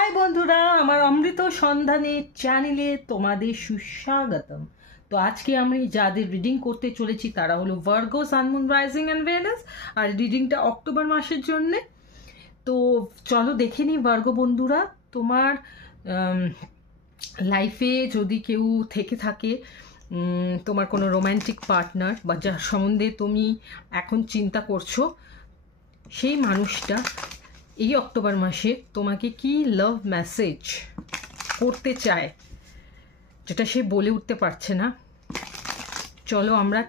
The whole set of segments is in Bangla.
হাই বন্ধুরা, আমার অমৃত সন্ধানে চ্যানেলে তোমাদের সুস্বাগতম। তো আজকে আমি যাদের রিডিং করতে চলেছি তারা হলো Virgo, sun, moon, rising and Venus. আর রিডিংটা অক্টোবর মাসের জন্যে। তো চলো দেখে নিই ভার্গো বন্ধুরা, তোমার লাইফে যদি কেউ থেকে থাকে, তোমার কোনো রোম্যান্টিক পার্টনার বা যার সম্বন্ধে তুমি এখন চিন্তা করছো, সেই মানুষটা এই অক্টোবর মাসে তোমাকে কি লাভ মেসেজ করতে চায়, যেটা সে বলে উঠতে পারছে না। চলো আমরা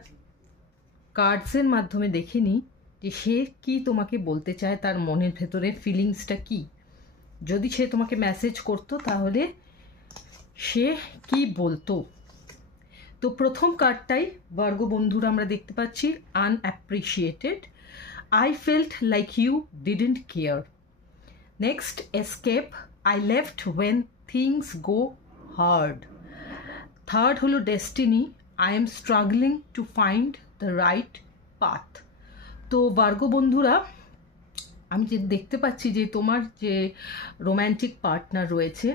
কার্ডসের মাধ্যমে দেখে নিই যে সে কি তোমাকে বলতে চায়, তার মনের ভেতরের ফিলিংসটা কি। যদি সে তোমাকে মেসেজ করতো তাহলে সে কি বলতো। তো প্রথম কার্ডটাই ভার্গো বন্ধুরা আমরা দেখতে পাচ্ছি, আনঅ্যাপ্রিসিয়েটেড। I felt like you didn't care. Next, escape. I left when things go hard. Third holo destiny. I am struggling to find the right path. তো ভার্গো বন্ধুরা, আমি যে দেখতে পাচ্ছি যে তোমার যে রোম্যান্টিক পার্টনার রয়েছে,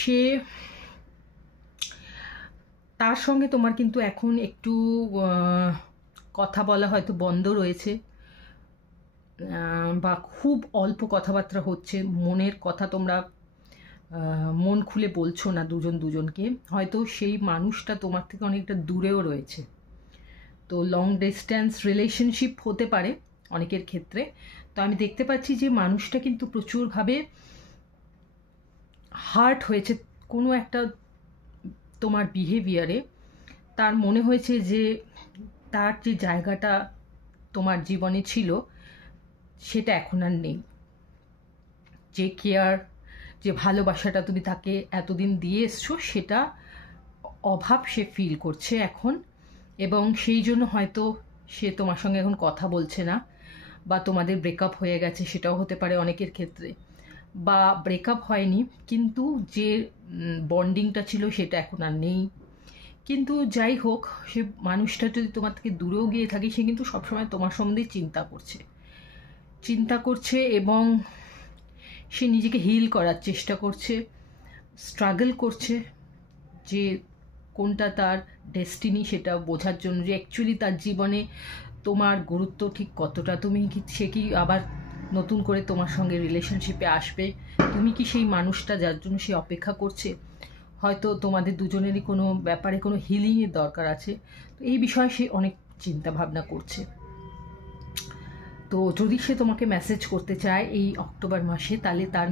সে তার সঙ্গে তোমার কিন্তু এখন একটু কথা বলা হয়তো বন্ধ রয়েছে, বা খুব অল্প কথাবার্তা হচ্ছে। মনের কথা তোমরা মন খুলে বলছো না দুজন দুজনকে। হয়তো সেই মানুষটা তোমার থেকে অনেকটা দূরেও রয়েছে। তো লং ডিস্ট্যান্স রিলেশনশিপ হতে পারে অনেকের ক্ষেত্রে। তো আমি দেখতে পাচ্ছি যে মানুষটা কিন্তু প্রচুরভাবে হার্ট হয়েছে কোনো একটা তোমার বিহেভিয়ারে। তার মনে হয়েছে যে তার যে জায়গাটা তোমার জীবনে ছিল সেটা এখন আর নেই। যে কেয়ার, যে ভালোবাসাটা তুমি তাকে এতদিন দিয়ে এসছো, সেটা অভাব সে ফিল করছে এখন। এবং সেই জন্য হয়তো সে তোমার সঙ্গে এখন কথা বলছে না, বা তোমাদের ব্রেকআপ হয়ে গেছে, সেটাও হতে পারে অনেকের ক্ষেত্রে। বা ব্রেকআপ হয়নি কিন্তু যে বন্ডিংটা ছিল সেটা এখন আর নেই। কিন্তু যাই হোক, সে মানুষটা যদি তোমার থেকে দূরেও গিয়ে থাকে, সে কিন্তু সবসময় তোমার সম্বন্ধে চিন্তা করছে এবং সে নিজেকে হিল করার চেষ্টা করছে, স্ট্রাগল করছে যে কোনটা তার ডেস্টিনি সেটা বোঝার জন্য, যে অ্যাকচুয়ালি তার জীবনে তোমার গুরুত্ব ঠিক কতটা। সে কি আবার নতুন করে তোমার সঙ্গে রিলেশনশিপে আসবে? তুমি কি সেই মানুষটা যার জন্য সে অপেক্ষা করছে? হয়তো তোমাদের দুজনেরই কোনো ব্যাপারে কোনো হিলিংয়ের দরকার আছে। তো এই বিষয়ে সে অনেক চিন্তা ভাবনা করছে। তো যদি সে তোমাকে মেসেজ করতে চায় এই অক্টোবর মাসে, তাহলে তার